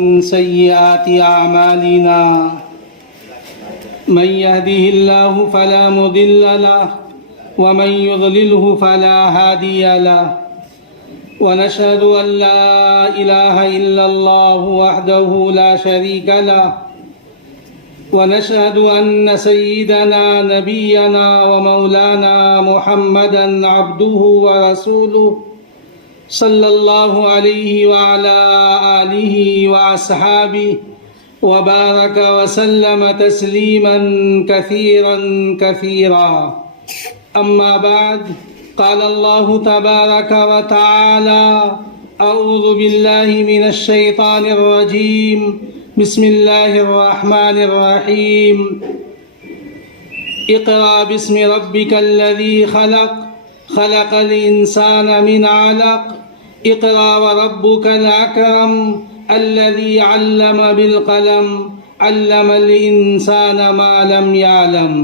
من سيئات أعمالنا من يهده الله فلا مضل له ومن يضلله فلا هادي له ونشهد أن لا إله إلا الله وحده لا شريك له ونشهد أن سيدنا نبينا ومولانا محمدا عبده ورسوله صلى الله عليه وعلى آله وأصحابه وبارك وسلم تسليما كثيرا كثيرا. أما بعد، قال الله تبارك وتعالى: أعوذ بالله من الشيطان الرجيم، بسم الله الرحمن الرحيم. اقرأ باسم ربك الذي خلق خلق الإنسان من علق اقرأ وربك الأكرم الذي علم بالقلم علم الإنسان ما لم يعلم.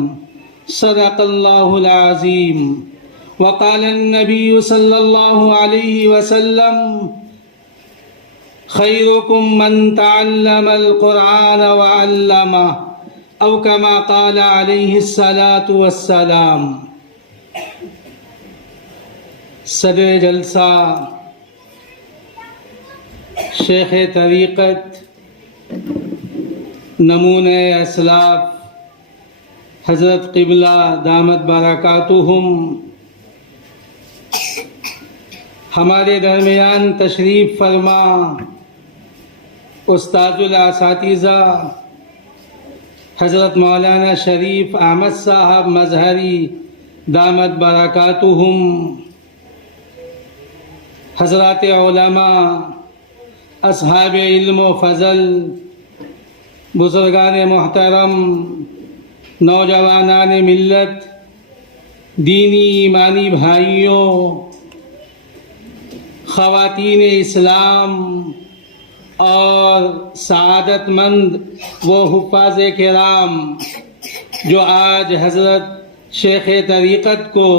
صدق الله العظيم. وقال النبي صلى الله عليه وسلم: خيركم من تعلم القرآن وعلمه، أو كما قال عليه الصلاة والسلام. صدر جلسہ شیخ طریقت نمونۂ اسلاف حضرت قبلہ دامت برکاتہم ہمارے درمیان تشریف فرما استاد الاساتذہ حضرت مولانا شریف احمد صاحب مظہری دامت برکاتہم، حضرات علماء، اصحاب علم و فضل، بزرگان محترم، نوجوانان ملت، دینی ایمانی بھائیوں، خواتین اسلام اور سعادت مند وہ حفاظ کرام جو آج حضرت شیخ طریقت کو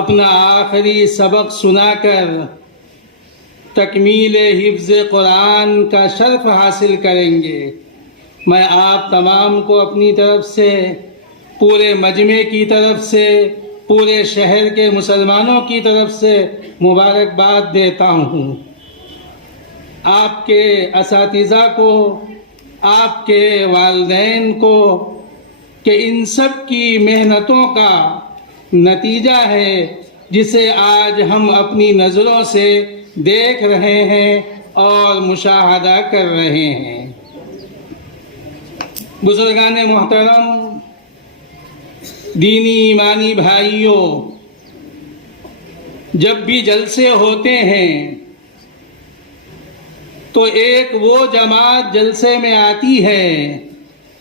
اپنا آخری سبق سنا کر تکمیل حفظ قرآن کا شرف حاصل کریں گے، میں آپ تمام کو اپنی طرف سے، پورے مجمع کی طرف سے، پورے شہر کے مسلمانوں کی طرف سے مبارکباد دیتا ہوں. آپ کے اساتذہ کو، آپ کے والدین کو، کہ ان سب کی محنتوں کا نتیجہ ہے جسے آج ہم اپنی نظروں سے دیکھ رہے ہیں اور مشاہدہ کر رہے ہیں. بزرگان محترم، دینی ایمانی بھائیوں، جب بھی جلسے ہوتے ہیں تو ایک وہ جماعت جلسے میں آتی ہے،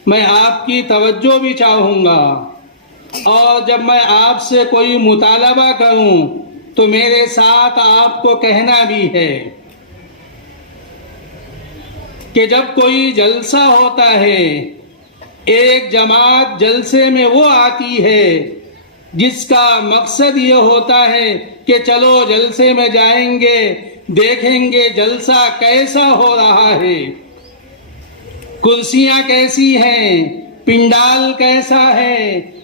میں آپ کی توجہ بھی چاہوں گا، اور جب میں آپ سے کوئی مطالبہ کروں تو میرے ساتھ آپ کو کہنا بھی ہے کہ جب کوئی جلسہ ہوتا ہے، ایک جماعت جلسے میں وہ آتی ہے جس کا مقصد یہ ہوتا ہے کہ چلو جلسے میں جائیں گے، دیکھیں گے جلسہ کیسا ہو رہا ہے، کرسیاں کیسی ہیں، پنڈال کیسا ہے،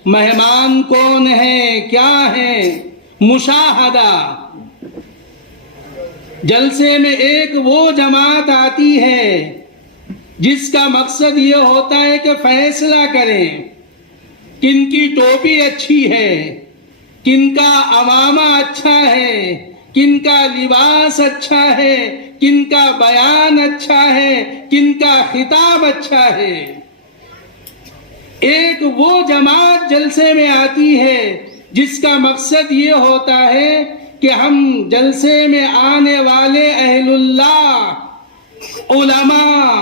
مہمان کون ہیں، کیا ہیں، مشاہدہ. جلسے میں ایک وہ جماعت آتی ہے جس کا مقصد یہ ہوتا ہے کہ فیصلہ کریں کن کی ٹوپی اچھی ہے، کن کا عمامہ اچھا ہے، کن کا لباس اچھا ہے، کن کا بیان اچھا ہے، کن کا خطاب اچھا ہے. ایک وہ جماعت جلسے میں آتی ہے جس کا مقصد یہ ہوتا ہے کہ ہم جلسے میں آنے والے اہل اللہ، علماء،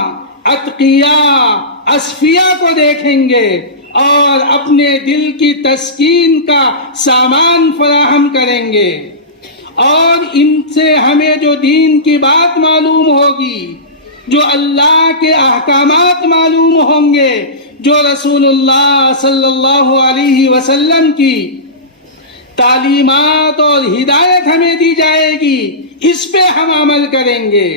اتقیاء، اصفیاء کو دیکھیں گے اور اپنے دل کی تسکین کا سامان فراہم کریں گے، اور ان سے ہمیں جو دین کی بات معلوم ہوگی، جو اللہ کے احکامات معلوم ہوں گے، جو رسول اللہ صلی اللہ علیہ وسلم کی تعلیمات اور ہدایت ہمیں دی جائے گی، اس پہ ہم عمل کریں گے.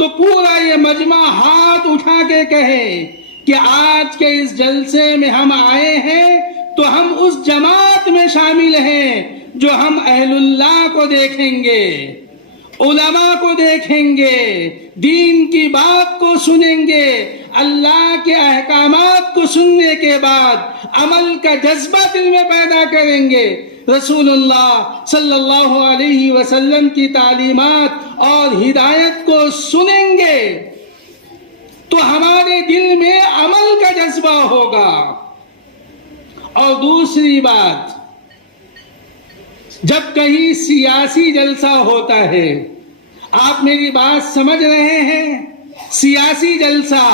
تو پورا یہ مجمع ہاتھ اٹھا کے کہے کہ آج کے اس جلسے میں ہم آئے ہیں تو ہم اس جماعت میں شامل ہیں جو ہم اہل اللہ کو دیکھیں گے، علماء کو دیکھیں گے، دین کی بات کو سنیں گے، اللہ کے احکامات کو سننے کے بعد عمل کا جذبہ دل میں پیدا کریں گے، رسول اللہ صلی اللہ علیہ وسلم کی تعلیمات اور ہدایت کو سنیں گے تو ہمارے دل میں عمل کا جذبہ ہوگا۔ اور دوسری بات، جب کہیں سیاسی جلسہ ہوتا ہے، آپ میری بات سمجھ رہے ہیں؟ سیاسی جلسہ،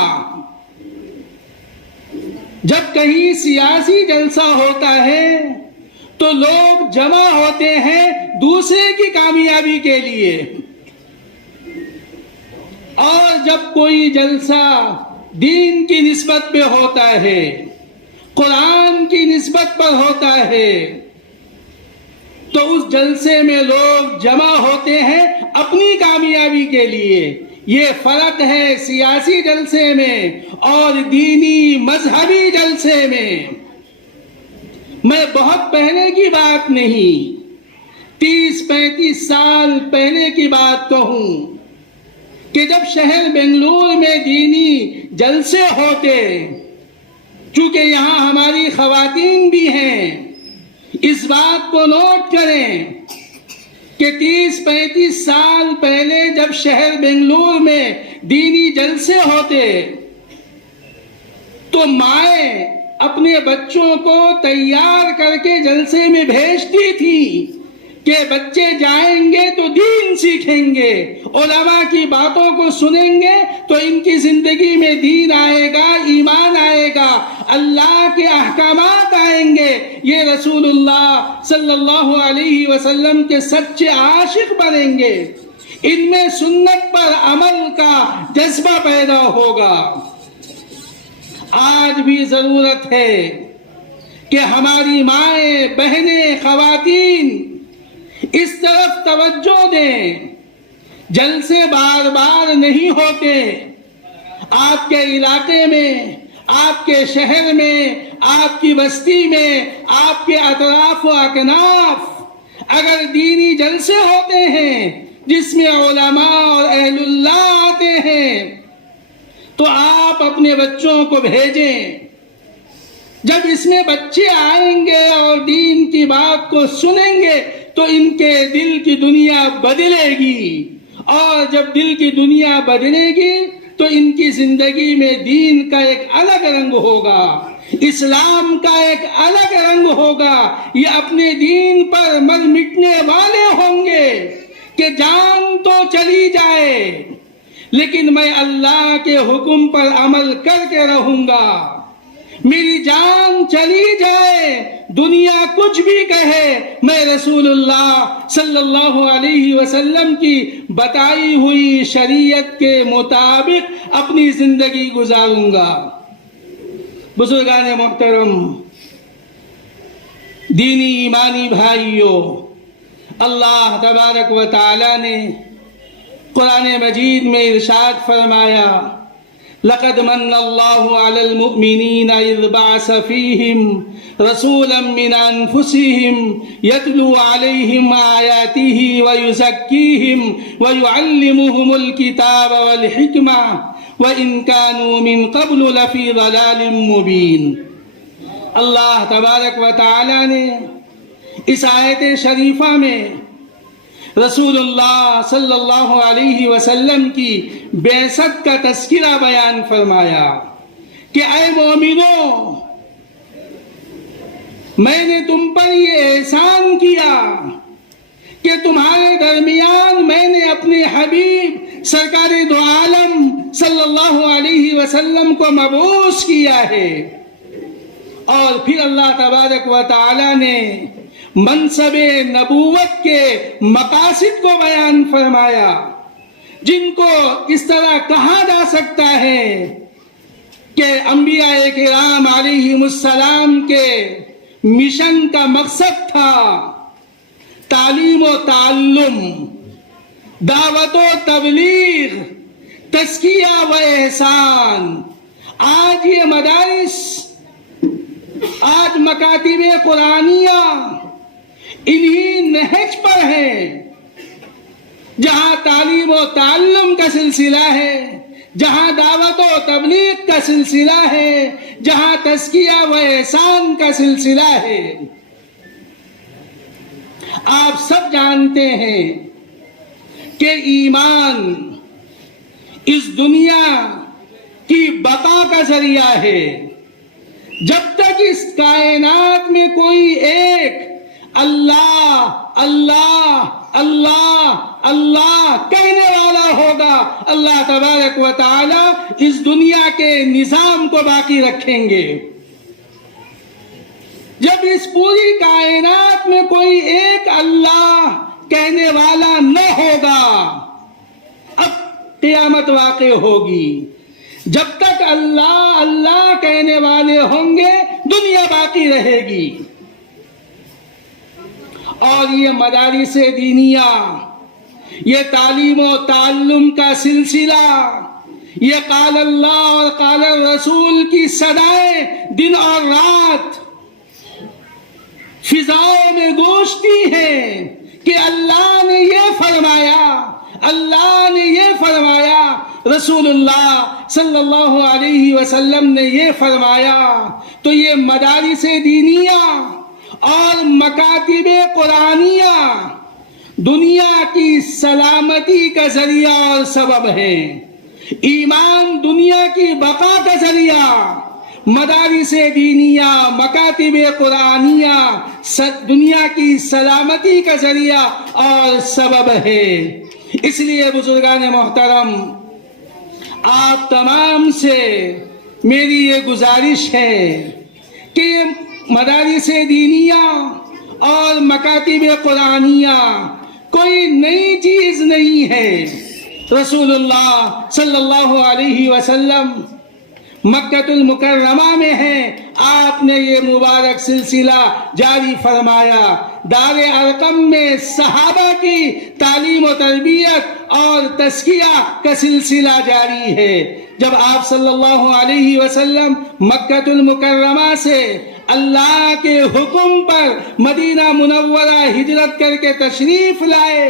جب کہیں سیاسی جلسہ ہوتا ہے تو لوگ جمع ہوتے ہیں دوسرے کی کامیابی کے لیے، اور جب کوئی جلسہ دین کی نسبت پہ ہوتا ہے، قرآن کی نسبت پر ہوتا ہے، تو اس جلسے میں لوگ جمع ہوتے ہیں اپنی کامیابی کے لیے۔ یہ فرق ہے سیاسی جلسے میں اور دینی مذہبی جلسے میں۔ میں بہت پہلے کی بات نہیں، 30-35 سال پہلے کی بات کہوں کہ جب شہر بنگلور میں دینی جلسے ہوتے، چونکہ یہاں ہماری خواتین بھی ہیں، اس بات کو نوٹ کریں کہ 30-35 سال پہلے جب شہر بنگلور میں دینی جلسے ہوتے تو مائیں اپنے بچوں کو تیار کر کے جلسے میں بھیجتی تھی کہ بچے جائیں گے تو دین سیکھیں گے، علماء کی باتوں کو سنیں گے تو ان کی زندگی میں دین آئے گا، ایمان آئے گا، اللہ کے احکامات آئیں گے، یہ رسول اللہ صلی اللہ علیہ وسلم کے سچے عاشق بنیں گے، ان میں سنت پر عمل کا جذبہ پیدا ہوگا۔ آج بھی ضرورت ہے کہ ہماری مائیں، بہنیں، خواتین اس طرف توجہ دیں۔ جلسے بار بار نہیں ہوتے، آپ کے علاقے میں، آپ کے شہر میں، آپ کی بستی میں، آپ کے اطراف و اکناف اگر دینی جلسے ہوتے ہیں جس میں علماء اور اہل اللہ آتے ہیں تو آپ اپنے بچوں کو بھیجیں۔ جب اس میں بچے آئیں گے اور دین کی بات کو سنیں گے تو ان کے دل کی دنیا بدلے گی، اور جب دل کی دنیا بدلے گی تو ان کی زندگی میں دین کا ایک الگ رنگ ہوگا، اسلام کا ایک الگ رنگ ہوگا۔ یہ اپنے دین پر مر مٹنے والے ہوں گے کہ جان تو چلی جائے لیکن میں اللہ کے حکم پر عمل کر کے رہوں گا، میری جان چلی جائے، دنیا کچھ بھی کہے، میں رسول اللہ صلی اللہ علیہ وسلم کی بتائی ہوئی شریعت کے مطابق اپنی زندگی گزاروں گا۔ بزرگان محترم، دینی ایمانی بھائیوں، اللہ تبارک و تعالی نے قرآن مجید میں ارشاد فرمایا، لقد من اللہ علی المؤمنین اذ بعث فیہم رسولا من انفسہم یتلو علیہم آیاتہ ویزکیہم ویعلمہم الکتاب والحکمہ وَإِن كَانُوا مِن قَبْلُ لَفِي ضَلَالٍ مُبِينٍ۔ اللہ تبارک و تعالی نے اس آیت شریفہ میں رسول اللہ صلی اللہ علیہ وسلم کی بعثت کا تذکرہ بیان فرمایا کہ اے مومنوں، میں نے تم پر یہ احسان کیا کہ تمہارے درمیان میں نے اپنے حبیب سرکار دو عالم صلی اللہ علیہ وسلم کو مبعوث کیا ہے۔ اور پھر اللہ تبارک و تعالی نے منصب نبوت کے مقاصد کو بیان فرمایا، جن کو اس طرح کہا جا سکتا ہے کہ انبیاء کرام علیہم السلام کے مشن کا مقصد تھا تعلیم و تعلم، دعوت و تبلیغ، تزکیہ و احسان. آج یہ مدارس، آج مکاتب قرآنیہ انہی نہج پر ہیں جہاں تعلیم و تعلم کا سلسلہ ہے، جہاں دعوت و تبلیغ کا سلسلہ ہے، جہاں تزکیہ و احسان کا سلسلہ ہے. آپ سب جانتے ہیں کہ ایمان اس دنیا کی بقا کا ذریعہ ہے. جب تک اس کائنات میں کوئی ایک اللہ اللہ اللہ اللہ کہنے والا ہوگا، اللہ تبارک و تعالی اس دنیا کے نظام کو باقی رکھیں گے. جب اس پوری کائنات میں کوئی ایک اللہ کہنے والا نہ ہوگا، اب قیامت واقع ہوگی. جب تک اللہ اللہ کہنے والے ہوں گے دنیا باقی رہے گی. اور یہ مدارس دینیہ، یہ تعلیم و تعلم کا سلسلہ، یہ قال اللہ اور قال الرسول کی صدائیں دن اور رات فضاؤں میں گونجتی ہیں کہ اللہ نے یہ فرمایا، اللہ نے یہ فرمایا، رسول اللہ صلی اللہ علیہ وسلم نے یہ فرمایا. تو یہ مدارس دینیہ اور مکاتب قرآنیہ دنیا کی سلامتی کا ذریعہ اور سبب ہے. ایمان دنیا کی بقا کا ذریعہ، مدارس دینیہ مکاتب قرآنیہ دنیا کی سلامتی کا ذریعہ اور سبب ہے. اس لیے بزرگان محترم، آپ تمام سے میری یہ گزارش ہے کہ یہ مدارس دینیہ اور مکاتب قرآنیہ کوئی نئی چیز نہیں ہے. رسول اللہ صلی اللہ علیہ وسلم مکہ المکرمہ میں ہیں، آپ نے یہ مبارک سلسلہ جاری فرمایا. دار ارقم میں صحابہ کی تعلیم و تربیت اور تزکیہ کا سلسلہ جاری ہے. جب آپ صلی اللہ علیہ وسلم مکہ المکرمہ سے اللہ کے حکم پر مدینہ منورہ ہجرت کر کے تشریف لائے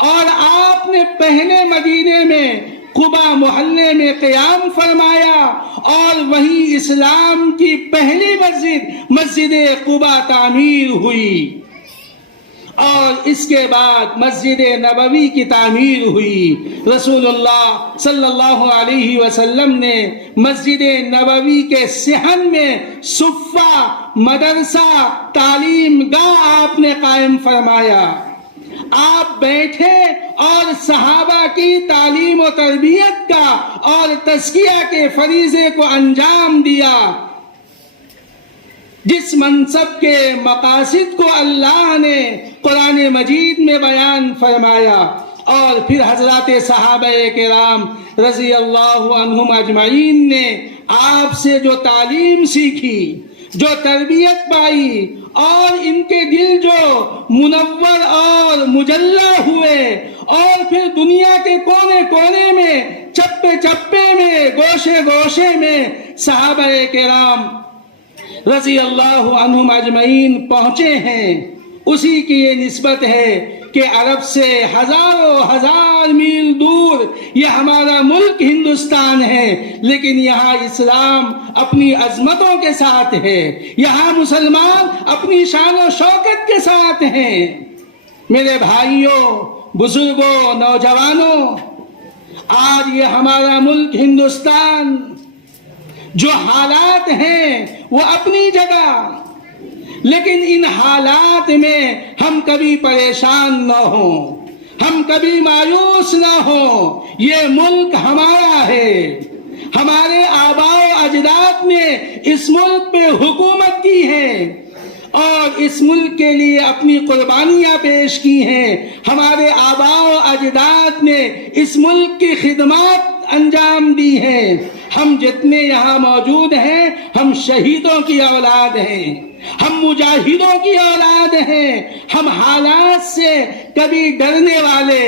اور آپ نے پہلے مدینے میں قباء محلے میں قیام فرمایا اور وہیں اسلام کی پہلی مسجد قباء تعمیر ہوئی، اور اس کے بعد مسجد نبوی کی تعمیر ہوئی. رسول اللہ صلی اللہ علیہ وسلم نے مسجد نبوی کے صحن میں صفہ مدرسہ تعلیم گاہ آپ نے قائم فرمایا. آپ بیٹھے اور صحابہ کی تعلیم و تربیت کا اور تزکیہ کے فریضے کو انجام دیا. جس منصب کے مقاصد کو اللہ نے قرآن مجید میں بیان فرمایا، اور پھر حضرات صحابہ کرام رضی اللہ عنہم اجمعین نے آپ سے جو تعلیم سیکھی، جو تربیت پائی، اور ان کے دل جو منور اور مجلہ ہوئے، اور پھر دنیا کے کونے کونے میں، چپے چپے میں، گوشے گوشے میں صحابہ کرام رضی اللہ عنہم اجمعین پہنچے ہیں، اسی کی یہ نسبت ہے کہ عرب سے ہزاروں ہزار میل دور یہ ہمارا ملک ہندوستان ہے، لیکن یہاں اسلام اپنی عظمتوں کے ساتھ ہے، یہاں مسلمان اپنی شان و شوکت کے ساتھ ہیں. میرے بھائیوں، بزرگوں، نوجوانوں، آج یہ ہمارا ملک ہندوستان جو حالات ہیں وہ اپنی جگہ، لیکن ان حالات میں ہم کبھی پریشان نہ ہوں، ہم کبھی مایوس نہ ہوں. یہ ملک ہمارا ہے، ہمارے آباء و اجداد نے اس ملک پہ حکومت کی ہے اور اس ملک کے لیے اپنی قربانیاں پیش کی ہیں. ہمارے آباء و اجداد نے اس ملک کی خدمات انجام دی ہیں. ہم جتنے یہاں موجود ہیں ہم شہیدوں کی اولاد ہیں، ہم مجاہدوں کی اولاد ہیں. ہم حالات سے کبھی ڈرنے والے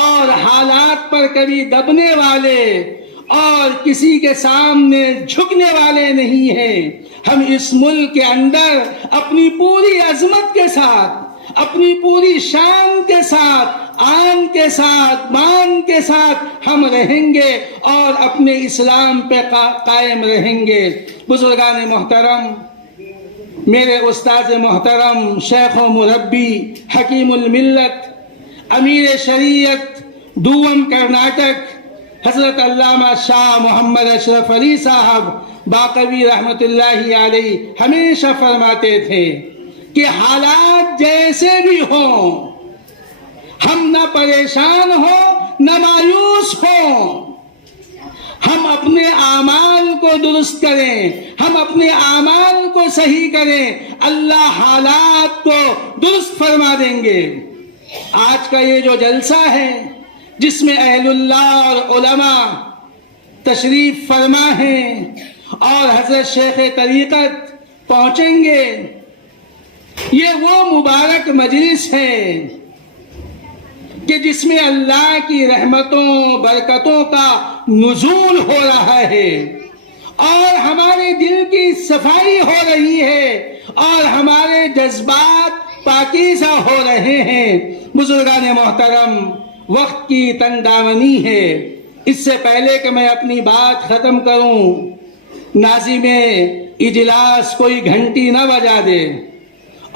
اور حالات پر کبھی دبنے والے اور کسی کے سامنے جھکنے والے نہیں ہیں۔ ہم اس ملک کے اندر اپنی پوری عظمت کے ساتھ، اپنی پوری شان کے ساتھ، آن کے ساتھ، مان کے ساتھ ہم رہیں گے اور اپنے اسلام پہ قائم رہیں گے۔ بزرگان محترم، میرے استاذ محترم، شیخ و مربی، حکیم الملت، امیر شریعت دوم کرناٹک حضرت علامہ شاہ محمد اشرف علی صاحب باقوی رحمت اللہ علیہ ہمیشہ فرماتے تھے کہ حالات جیسے بھی ہوں، ہم نہ پریشان ہوں نہ مایوس ہوں، ہم اپنے اعمال کو درست کریں، ہم اپنے اعمال کو صحیح کریں، اللہ حالات کو درست فرما دیں گے۔ آج کا یہ جو جلسہ ہے جس میں اہل اللہ اور علماء تشریف فرما ہیں اور حضرت شیخ طریقت پہنچیں گے، یہ وہ مبارک مجلس ہے کہ جس میں اللہ کی رحمتوں برکتوں کا نزول ہو رہا ہے اور ہمارے دل کی صفائی ہو رہی ہے اور ہمارے جذبات پاکیزہ ہو رہے ہیں۔ بزرگان محترم، وقت کی تنگ دامنی ہے۔ اس سے پہلے کہ میں اپنی بات ختم کروں، ناظم اجلاس کوئی گھنٹی نہ بجا دے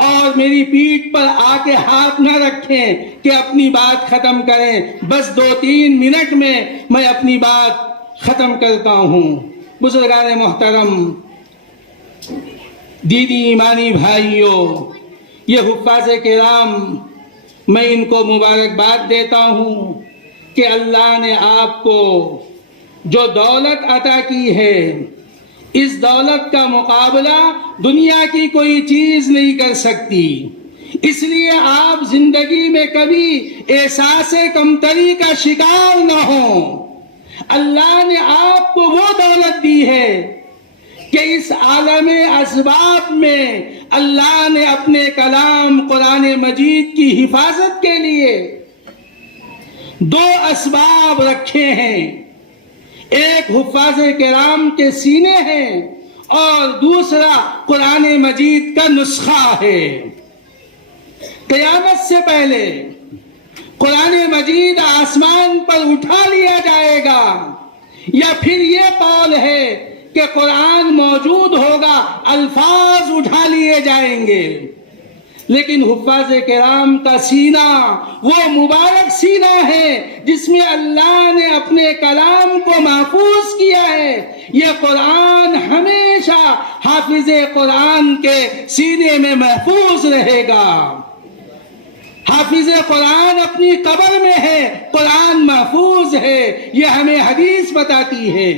اور میری پیٹھ پر آ کے ہاتھ نہ رکھیں کہ اپنی بات ختم کریں۔ بس 2-3 منٹ میں اپنی بات ختم کرتا ہوں۔ بزرگان محترم، دیدی ایمانی بھائیوں، یہ حفاظ کرام، میں ان کو مبارکباد دیتا ہوں کہ اللہ نے آپ کو جو دولت عطا کی ہے، اس دولت کا مقابلہ دنیا کی کوئی چیز نہیں کر سکتی۔ اس لیے آپ زندگی میں کبھی احساس کمتری کا شکار نہ ہوں۔ اللہ نے آپ کو وہ دولت دی ہے کہ اس عالم اسباب میں اللہ نے اپنے کلام قرآن مجید کی حفاظت کے لیے 2 اسباب رکھے ہیں۔ ایک حفاظ کرام کے سینے ہیں اور دوسرا قرآن مجید کا نسخہ ہے۔ قیامت سے پہلے قرآن مجید آسمان پر اٹھا لیا جائے گا، یا پھر یہ قول ہے کہ قرآن موجود ہوگا، الفاظ اٹھا لیے جائیں گے، لیکن حفاظ کرام کا سینہ وہ مبارک سینہ ہے جس میں اللہ نے اپنے کلام کو محفوظ کیا ہے۔ یہ قرآن ہمیشہ حافظ قرآن کے سینے میں محفوظ رہے گا۔ حافظ قرآن اپنی قبر میں ہے، قرآن محفوظ ہے، یہ ہمیں حدیث بتاتی ہے،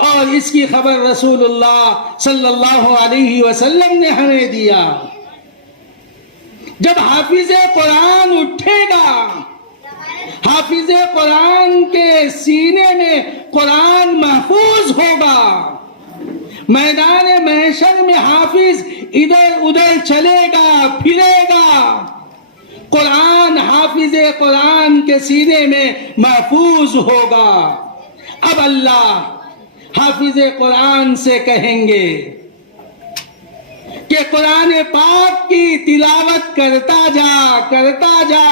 اور اس کی خبر رسول اللہ صلی اللہ علیہ وسلم نے ہمیں دیا۔ جب حافظ قرآن اٹھے گا، حافظ قرآن کے سینے میں قرآن محفوظ ہوگا، میدان محشر میں حافظ ادھر ادھر چلے گا، پھرے گا، قرآن حافظ قرآن کے سینے میں محفوظ ہوگا۔ اب اللہ حافظ قرآن سے کہیں گے کہ قرآن پاک کی تلاوت کرتا جا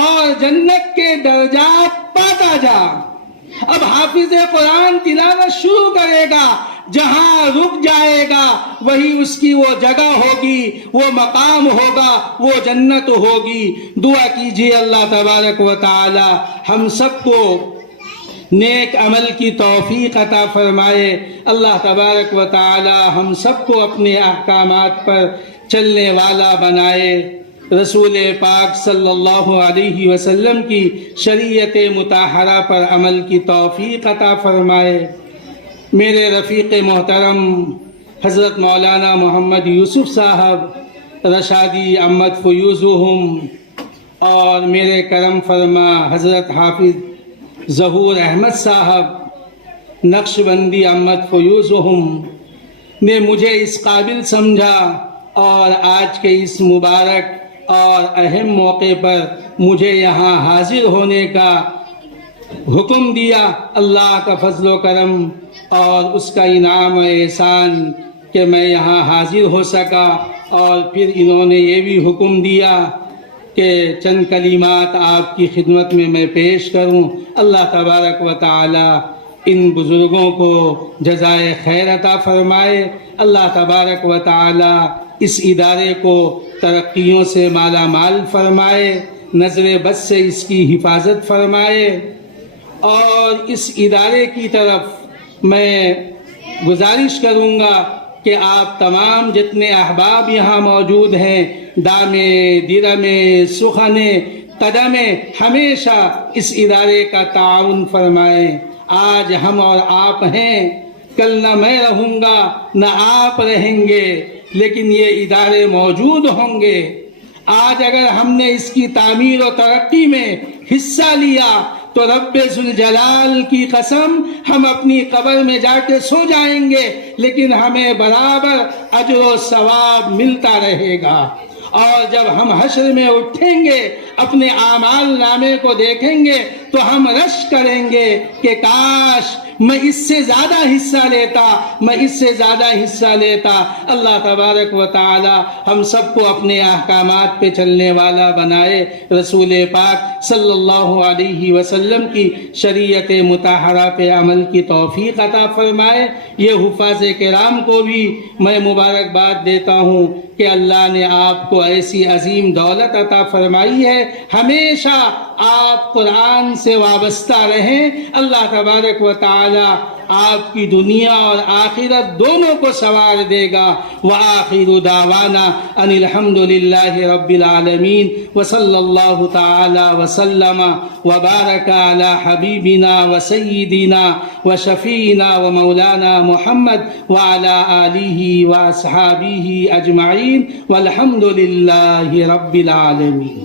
اور جنت کے درجات پاتا جا۔ اب حافظ قرآن تلاوت شروع کرے گا، جہاں رک جائے گا وہی اس کی وہ جگہ ہوگی، وہ مقام ہوگا، وہ جنت ہوگی۔ دعا کیجیے اللہ تبارک و تعالی ہم سب کو نیک عمل کی توفیق عطا فرمائے۔ اللہ تبارک و تعالی ہم سب کو اپنے احکامات پر چلنے والا بنائے، رسول پاک صلی اللہ علیہ وسلم کی شریعت مطہرہ پر عمل کی توفیق عطا فرمائے۔ میرے رفیق محترم حضرت مولانا محمد یوسف صاحب رشادی امت فیوزہم اور میرے کرم فرما حضرت حافظ ظہور احمد صاحب نقشبندی امت فیوزہم نے مجھے اس قابل سمجھا اور آج کے اس مبارک اور اہم موقع پر مجھے یہاں حاضر ہونے کا حکم دیا اللہ کا فضل و کرم اور اس کا انعام و احسان کہ میں یہاں حاضر ہو سکا، اور پھر انہوں نے یہ بھی حکم دیا کہ چند کلمات آپ کی خدمت میں پیش کروں۔ اللہ تبارک و تعالی ان بزرگوں کو جزائے خیر عطا فرمائے، اللہ تبارک و تعالی اس ادارے کو ترقیوں سے مالا مال فرمائے، نظر بد سے اس کی حفاظت فرمائے، اور اس ادارے کی طرف میں گزارش کروں گا کہ آپ تمام جتنے احباب یہاں موجود ہیں، دامے درمے سخنے قدمے، ہمیشہ اس ادارے کا تعاون فرمائیں۔ آج ہم اور آپ ہیں، کل نہ میں رہوں گا نہ آپ رہیں گے، لیکن یہ ادارے موجود ہوں گے۔ آج اگر ہم نے اس کی تعمیر و ترقی میں حصہ لیا تو رب ذوالجلال کی قسم ہم اپنی قبر میں جا کے سو جائیں گے، لیکن ہمیں برابر اجر و ثواب ملتا رہے گا۔ اور جب ہم حشر میں اٹھیں گے، اپنے اعمال نامے کو دیکھیں گے تو ہم رش کریں گے کہ کاش میں اس سے زیادہ حصہ لیتا، میں اس سے زیادہ حصہ لیتا۔ اللہ تبارک و تعالی ہم سب کو اپنے احکامات پہ چلنے والا بنائے، رسول پاک صلی اللہ علیہ وسلم کی شریعت مطہرہ پہ عمل کی توفیق عطا فرمائے۔ یہ حفاظ کرام کو بھی میں مبارکباد دیتا ہوں کہ اللہ نے آپ کو ایسی عظیم دولت عطا فرمائی ہے، ہمیشہ آپ قرآن سے وابستہ رہیں۔ اللہ تبارک و تعالی آپ کی دنیا اور آخرت دونوں کو سنوار دے گا۔ وآخر دعوانا ان الحمد للہ رب العالمین، وصلی اللہ تعالی وسلم وبارک علی حبیبنا وسیدنا وشفیعنا ومولانا محمد وعلی آلہ واصحابہ اجمعین، والحمد للہ رب العالمین۔